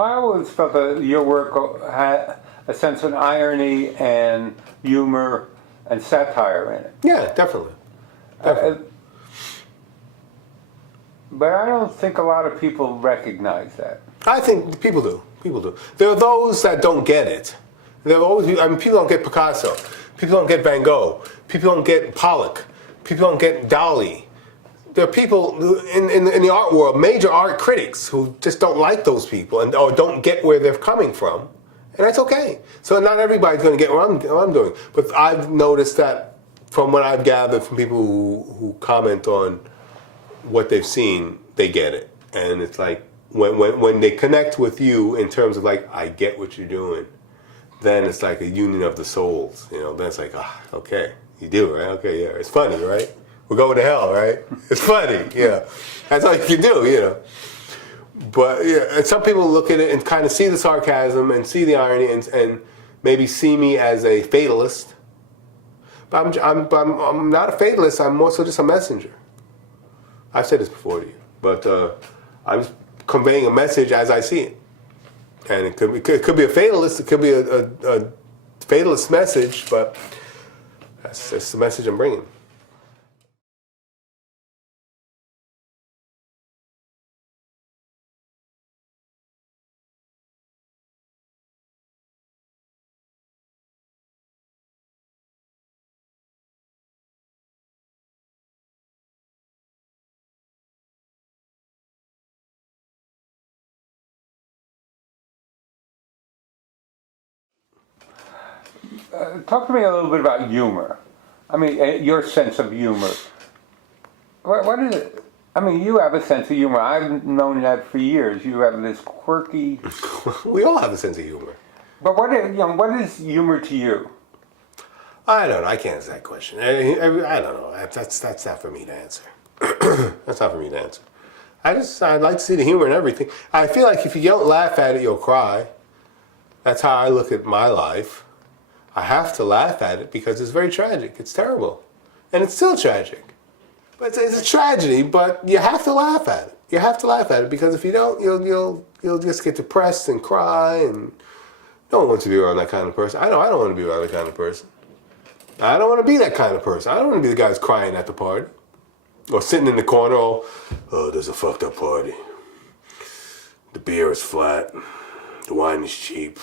I always felt that your work had a sense of irony and humor and satire in it. Yeah, definitely. But I don't think a lot of people recognize that. I think people do. People do. There are those that don't get it. There are always. I mean, people don't get Picasso. People don't get Van Gogh. People don't get Pollock. People don't get Dali. There are people in the art world, major art critics, who just don't like those people or don't get where they're coming from, and that's okay. So not everybody's going to get what I'm doing. But I've noticed that from what I've gathered from people who comment on what they've seen, they get it, and it's like when they connect with you in terms of like, I get what you're doing, then it's like a union of the souls. Then it's like, okay, you do, right? Okay, yeah, it's funny, right? We're going to hell, right? It's funny, yeah. That's all you can do, But yeah, and some people look at it and kind of see the sarcasm and see the irony and maybe see me as a fatalist. But I'm not a fatalist. I'm more so just a messenger. I've said this before to you, but I'm conveying a message as I see it, and it could be a fatalist. It could be a fatalist message, but that's the message I'm bringing. Talk to me a little bit about humor. I mean, your sense of humor. What is it? I mean, you have a sense of humor. I've known that for years. You have this quirky. We all have a sense of humor. But what is humor to you? I don't know. I can't answer that question. I don't know. That's not for me to answer. That's not for me to answer. I'd like to see the humor in everything. I feel like if you don't laugh at it, you'll cry. That's how I look at my life. I have to laugh at it because it's very tragic. It's terrible. And it's still tragic. But it's a tragedy, but you have to laugh at it. You have to laugh at it because if you don't, you'll just get depressed and cry, and no one wants to be around that kind of person. I know I don't want to be around that kind of person. I don't want to be that kind of person. I don't want to be the guy who's crying at the party. Or sitting in the corner, oh, there's a fucked up party. The beer is flat. The wine is cheap.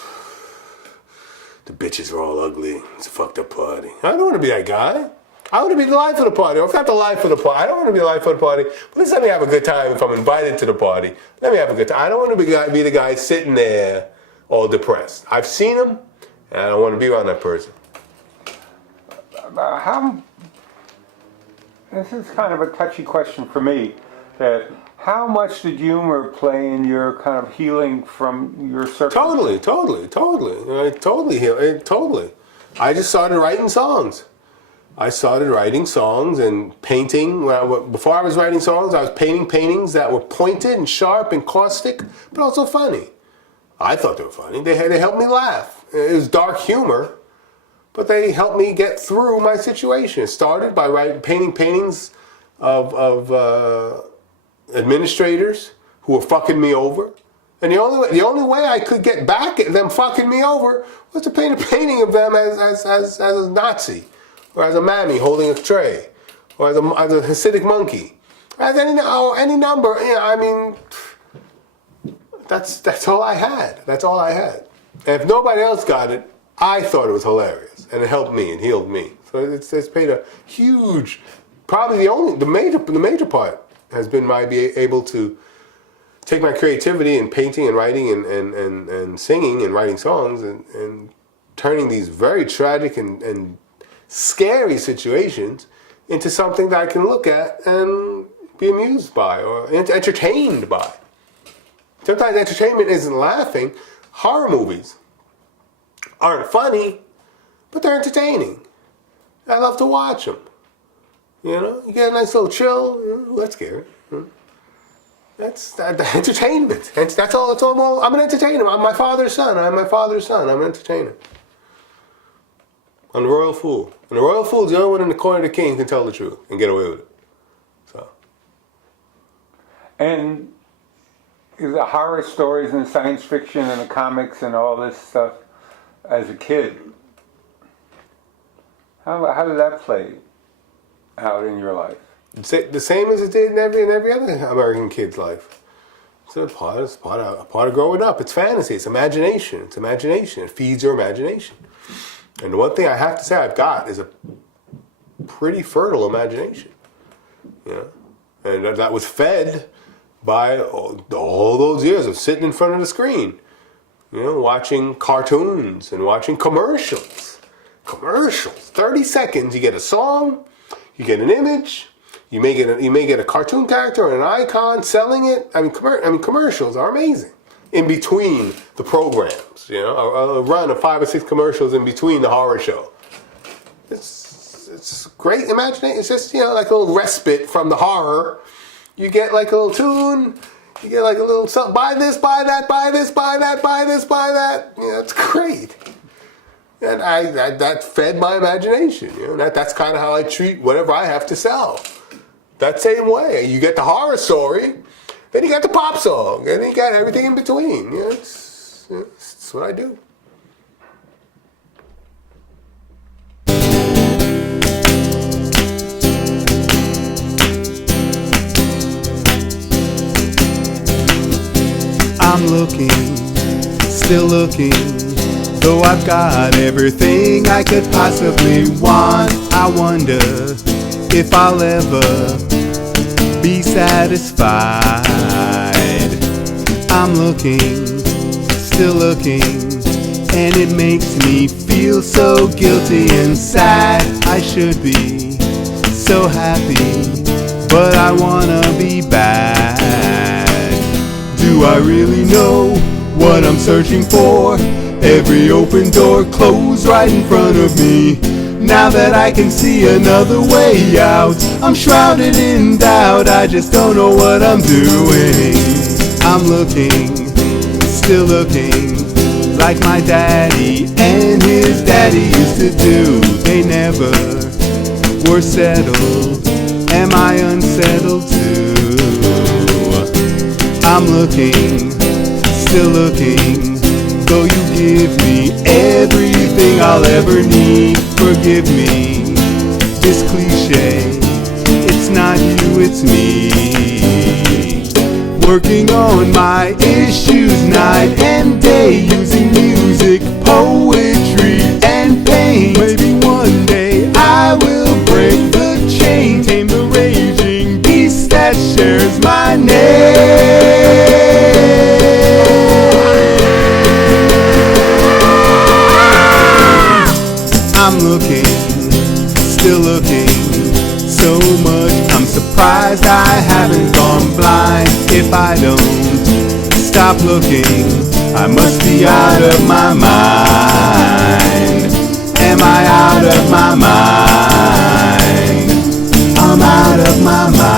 The bitches are all ugly. It's a fucked up party. I don't want to be that guy. I want to be the life of the party. Or if not the life of the party, I don't want to be the life of the party. But let's let me have a good time if I'm invited to the party. Let me have a good time. I don't want to be the guy sitting there all depressed. I've seen him, and I don't want to be around that person. This is kind of a touchy question for me. That how much did humor play in your kind of healing from your circumstances? Totally. I just started writing songs. I started writing songs and painting. Before I was writing songs, I was painting paintings that were pointed and sharp and caustic, but also funny. I thought they were funny. They helped me laugh. It was dark humor, but they helped me get through my situation. It started by painting paintings of administrators who were fucking me over. And the only way I could get back at them fucking me over was to paint a painting of them as a Nazi, or as a mammy holding a tray, or as a Hasidic monkey, as any number. I mean, that's all I had. That's all I had. And if nobody else got it, I thought it was hilarious, and it helped me and healed me. So it's played a huge, probably the major part has been my being able to take my creativity in painting and writing and singing and writing songs and turning these very tragic and scary situations into something that I can look at and be amused by or entertained by. Sometimes entertainment isn't laughing. Horror movies aren't funny, but they're entertaining. I love to watch them. You get a nice little chill. That's scary. That's entertainment. That's all. It's all. I'm an entertainer. I'm my father's son. I'm an entertainer. I'm the royal fool. And the royal fool is the only one in the corner of the king who can tell the truth and get away with it. So. And the horror stories and science fiction and the comics and all this stuff as a kid. How did that play out in your life? The same as it did in every other American kid's life. It's a part of growing up. It's fantasy. It's imagination. It's imagination. It feeds your imagination. And the one thing I have to say I've got is a pretty fertile imagination. Yeah, and that was fed by all those years of sitting in front of the screen, watching cartoons and watching commercials. 30 seconds, you get a song, you get an image, you may get a cartoon character or an icon selling it. I mean, commercials are amazing. In between the programs, a run of 5 or 6 commercials in between the horror show. It's great imagination. It's just, like a little respite from the horror. You get like a little tune, you get like a little something, buy this, buy that, buy this, buy that, buy this, buy that. It's great. And that fed my imagination. That's kind of how I treat whatever I have to sell. That same way. You get the horror story, then you got the pop song, and then you got everything in between. It's what I do. I'm looking, still looking, though I've got everything I could possibly want. I wonder if I'll ever be satisfied. I'm looking, still looking, and it makes me feel so guilty and sad. I should be so happy, but I wanna be bad. Do I really know what I'm searching for? Every open door closed right in front of me. Now that I can see another way out, I'm shrouded in doubt. I just don't know what I'm doing. I'm looking, still looking, like my daddy and his daddy used to do. They never were settled. Am I unsettled too? I'm looking, still looking, though you give me everything I'll ever need. Forgive me, this cliche, it's not you, it's me. Working on my issues night and day, using music, poetry, and pain. Maybe one day I will break the chain, tame the raging beast that shares my name. I'm looking, still looking, so much I'm surprised I haven't gone blind. If I don't stop looking, I must be out of my mind. Am I out of my mind? I'm out of my mind.